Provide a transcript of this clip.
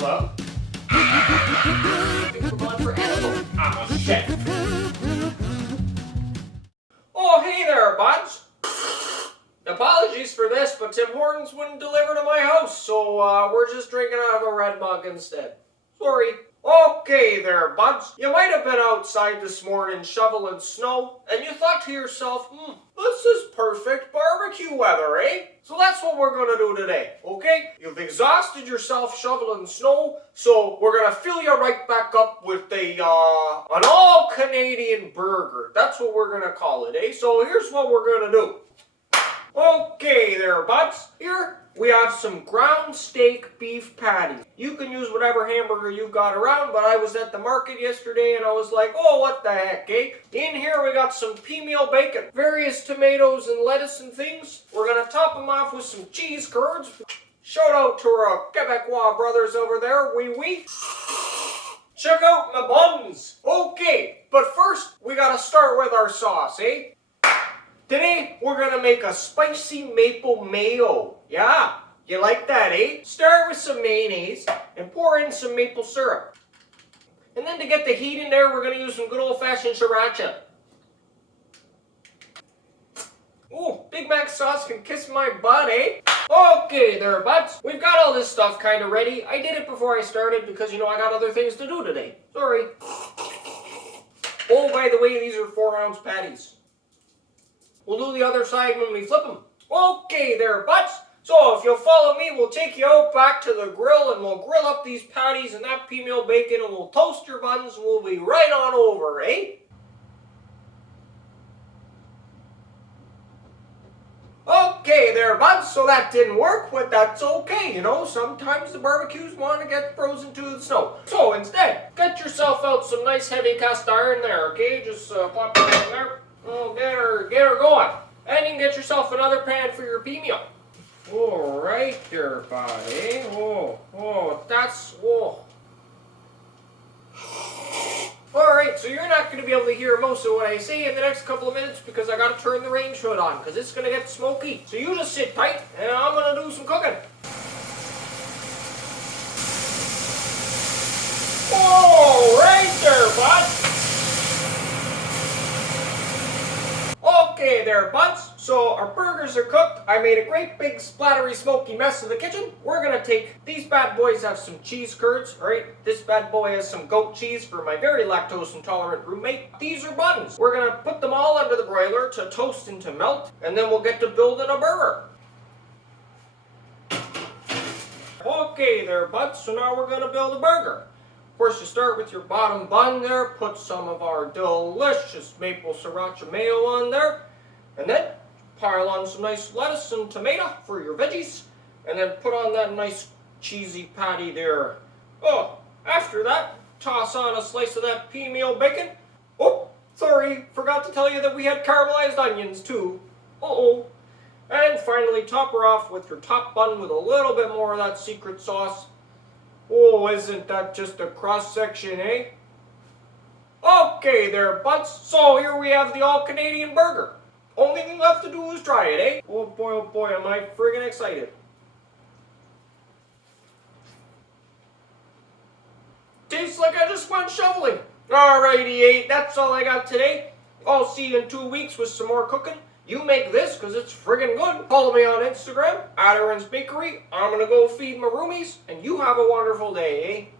Hello? I think we're going for edible. I'm a chef. Oh, hey there, buds. Apologies for this, but Tim Hortons wouldn't deliver to my house, so we're just drinking out of a red mug instead. Sorry. Okay there, buds. You might have been outside this morning shoveling snow, and you thought to yourself, this is perfect barbecue weather, eh? So that's what we're gonna do today, okay? You've exhausted yourself shoveling snow, so we're gonna fill you right back up with an all-Canadian burger. That's what we're gonna call it, eh? So here's what we're gonna do. Okay there, buds. Here we have some ground steak beef patties. You can use whatever hamburger you've got around, but I was at the market yesterday and I was like, oh, what the heck, eh? In here we got some Peameal bacon, various tomatoes and lettuce and things. We're gonna top them off with some cheese curds. Shout out to our Quebecois brothers over there, oui. Check out my buns. Okay, but first we gotta start with our sauce, eh? Today, we're gonna make a spicy maple mayo. Yeah, you like that, eh? Start with some mayonnaise and pour in some maple syrup. And then to get the heat in there, we're gonna use some good old-fashioned Sriracha. Ooh, Big Mac sauce can kiss my butt, eh? Okay there, buds. We've got all this stuff kind of ready. I did it before I started because, I got other things to do today. Sorry. Oh, by the way, these are 4-ounce patties. We'll do the other side when we flip them. Okay there, buds. So if you'll follow me, we'll take you out back to the grill and we'll grill up these patties and that Peameal bacon and we'll toast your buns and we'll be right on over, eh? Okay there, buds. So that didn't work, but that's okay. Sometimes the barbecues want to get frozen to the snow. So instead, get yourself out some nice heavy cast iron there, okay? Just plop it in there. Oh, get her going. And you can get yourself another pan for your Peameal. Oh, right there, buddy. Oh. Alright, so you're not going to be able to hear most of what I say in the next couple of minutes because I got to turn the range hood on because it's going to get smoky. So you just sit tight and I'm going to do some cooking. Oh, right there, bud. Okay there, buds. So our burgers are cooked. I made a great big splattery smoky mess of the kitchen. We're gonna take these bad boys, have some cheese curds. Alright, this bad boy has some goat cheese for my very lactose intolerant roommate. These are buns. We're gonna put them all under the broiler to toast and to melt, and then we'll get to building a burger. Okay there, buds. So now we're gonna build a burger. Of course, you start with your bottom bun there, put some of our delicious maple Sriracha mayo on there, and then pile on some nice lettuce and tomato for your veggies, and then put on that nice cheesy patty there. Oh, after that, toss on a slice of that Peameal bacon. Oh, sorry, forgot to tell you that we had caramelized onions too. Uh-oh. And finally, top her off with your top bun with a little bit more of that secret sauce. Oh, isn't that just a cross-section, eh? Okay there, buds. So here we have the all-Canadian burger. Only thing left to do is try it, eh? Oh boy, am I friggin' excited. Tastes like I just went shoveling. Alrighty, that's all I got today. I'll see you in 2 weeks with some more cooking. You make this because it's friggin' good. Follow me on Instagram, @Aaron's Bakery. I'm gonna go feed my roomies, and you have a wonderful day, eh?